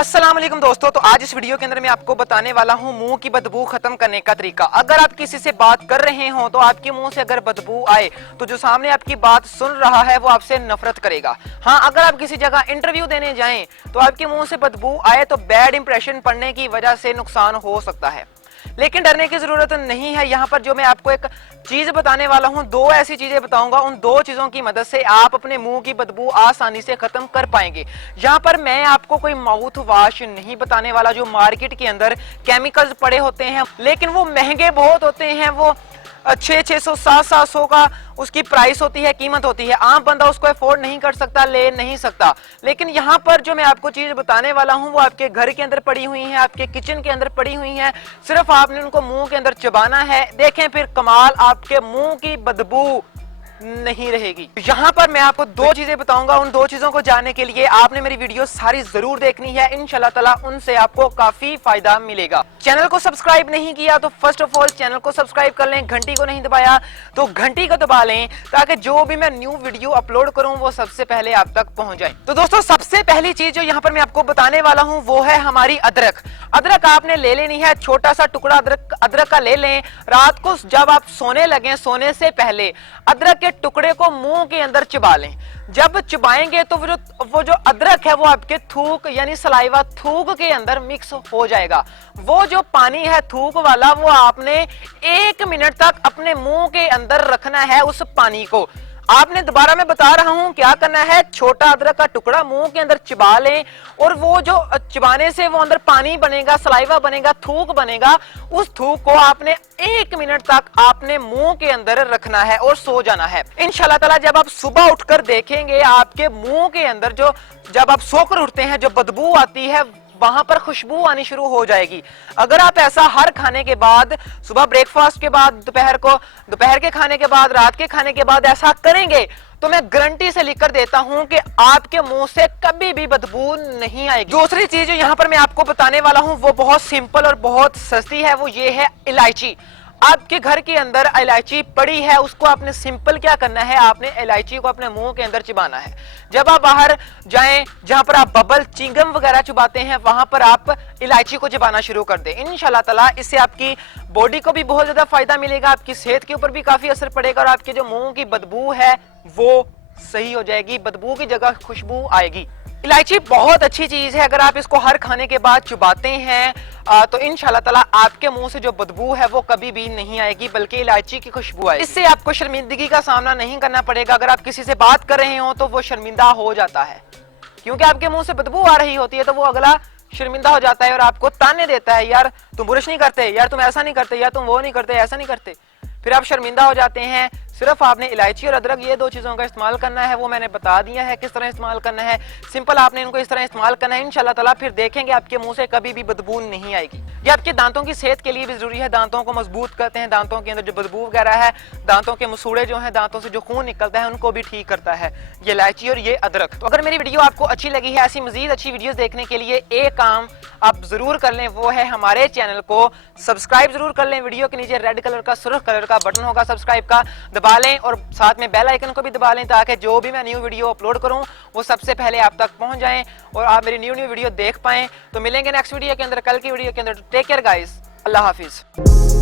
अस्सलाम वालेकुम दोस्तों, तो आज इस वीडियो के अंदर मैं आपको बताने वाला हूँ मुंह की बदबू खत्म करने का तरीका। अगर आप किसी से बात कर रहे हो तो आपके मुंह से अगर बदबू आए तो जो सामने आपकी बात सुन रहा है वो आपसे नफरत करेगा। हाँ, अगर आप किसी जगह इंटरव्यू देने जाएं तो आपके मुंह से बदबू आए तो बैड इंप्रेशन पड़ने की वजह से नुकसान हो सकता है, लेकिन डरने की जरूरत नहीं है। यहाँ पर जो मैं आपको एक चीज बताने वाला हूँ, दो ऐसी चीजें बताऊंगा, उन दो चीजों की मदद से आप अपने मुंह की बदबू आसानी से खत्म कर पाएंगे। यहाँ पर मैं आपको कोई माउथ वॉश नहीं बताने वाला जो मार्केट के अंदर केमिकल्स पड़े होते हैं, लेकिन वो महंगे बहुत होते हैं। वो 600 700 का उसकी प्राइस होती है, कीमत होती है। आम बंदा उसको अफोर्ड नहीं कर सकता, ले नहीं सकता। लेकिन यहाँ पर जो मैं आपको चीज बताने वाला हूँ वो आपके घर के अंदर पड़ी हुई है, आपके किचन के अंदर पड़ी हुई है। सिर्फ आपने उनको मुंह के अंदर चबाना है, देखें फिर कमाल, आपके मुंह की बदबू नहीं रहेगी। यहाँ पर मैं आपको दो चीजें बताऊंगा। उन दो चीजों को जानने के लिए आपने मेरी वीडियो सारी जरूर देखनी है। इंशाल्लाह ताला उनसे आपको काफी फायदा मिलेगा। चैनल को सब्सक्राइब नहीं किया तो फर्स्ट ऑफ ऑल चैनल को सब्सक्राइब कर लें, घंटी को नहीं दबाया तो घंटी को दबा लें, ताकि जो भी मैं न्यू वीडियो अपलोड करूं वो सबसे पहले आप तक पहुंच जाए। तो दोस्तों, सबसे पहली चीज जो यहाँ पर मैं आपको बताने वाला हूँ वो है हमारी अदरक। अदरक आपने ले लेनी है, छोटा सा टुकड़ा अदरक का ले लें। रात को जब आप सोने लगे, सोने से पहले अदरक के टुकड़े को मुंह के अंदर चबा लें। जब चबाएंगे तो वो जो अदरक है वो आपके थूक यानी सलाइवा थूक के अंदर मिक्स हो जाएगा। वो जो पानी है थूक वाला वो आपने 1 मिनट तक अपने मुंह के अंदर रखना है। उस पानी को आपने, दोबारा मैं बता रहा हूं क्या करना है, छोटा अदरक का टुकड़ा मुंह के अंदर चिबा लें और वो जो चिबाने से वो अंदर पानी बनेगा, सलाइवा बनेगा, थूक बनेगा। उस थूक को आपने 1 मिनट तक आपने मुंह के अंदर रखना है और सो जाना है। इंशाल्लाह ताला जब आप सुबह उठकर देखेंगे आपके मुंह के अंदर जो, जब आप सोकर उठते हैं, जो बदबू आती है वहां पर खुशबू आनी शुरू हो जाएगी। अगर आप ऐसा हर खाने के बाद, सुबह ब्रेकफास्ट के बाद, दोपहर के खाने के बाद, रात के खाने के बाद ऐसा करेंगे तो मैं गारंटी से लिखकर देता हूं कि आपके मुंह से कभी भी बदबू नहीं आएगी। दूसरी चीज जो यहां पर मैं आपको बताने वाला हूं वो बहुत सिंपल और बहुत सस्ती है, वो ये है इलायची। आपके घर के अंदर इलायची पड़ी है, उसको आपने सिंपल क्या करना है, आपने इलायची को अपने मुंह के अंदर चबाना है। जब आप बाहर जाएं जहां पर आप बबल, चिंगम वगैरह चबाते हैं, वहां पर आप इलायची को चबाना शुरू कर दें। इंशाल्लाह ताला इससे आपकी बॉडी को भी बहुत ज्यादा फायदा मिलेगा, आपकी सेहत के ऊपर भी काफी असर पड़ेगा और आपके जो मुंह की बदबू है वो सही हो जाएगी। बदबू की जगह खुशबू आएगी। इलायची बहुत अच्छी चीज है, अगर आप इसको हर खाने के बाद चबाते हैं तो इंशाल्लाह ताला आपके मुंह से जो बदबू है वो कभी भी नहीं आएगी, बल्कि इलायची की खुशबू आएगी। इससे आपको शर्मिंदगी का सामना नहीं करना पड़ेगा। अगर आप किसी से बात कर रहे हो तो वो शर्मिंदा हो जाता है, क्योंकि आपके मुंह से बदबू आ रही होती है, तो वो अगला शर्मिंदा हो जाता है और आपको ताने देता है, यार तुम ब्रश नहीं करते, यार तुम ऐसा नहीं करते, यार तुम वो नहीं करते, ऐसा नहीं करते। फिर आप शर्मिंदा हो जाते हैं। सिर्फ आपने इलायची और अदरक ये दो चीजों का इस्तेमाल करना है, वो मैंने बता दिया है किस तरह इस्तेमाल करना है। सिंपल आपने इनको इस तरह इस्तेमाल करना है। इंशाल्लाह ताला फिर देखेंगे आपके मुंह से कभी भी बदबू नहीं आएगी। ये आपके दांतों की सेहत के लिए भी जरूरी है, दांतों को मजबूत करते हैं, दांतों के अंदर जो बदबू वगैरह है, दांतों के मसूड़े जो है, दांतों से जो खून निकलता है उनको भी ठीक करता है ये इलायची और ये अदरक। तो अगर मेरी वीडियो आपको अच्छी लगी है, ऐसी मजीद अच्छी वीडियो देखने के लिए एक काम आप जरूर कर लें, वो है हमारे चैनल को सब्सक्राइब जरूर कर लें। वीडियो के नीचे रेड कलर का, सुर्ख कलर का बटन होगा सब्सक्राइब का, दबा लें और साथ में बेल आइकन को भी दबा लें, ताकि जो भी मैं न्यू वीडियो अपलोड करूं वो सबसे पहले आप तक पहुंच जाएं और आप मेरी न्यू वीडियो देख पाएं। तो मिलेंगे नेक्स्ट वीडियो के अंदर, कल की वीडियो के अंदर। टेक केयर गाइस, अल्लाह हाफिज।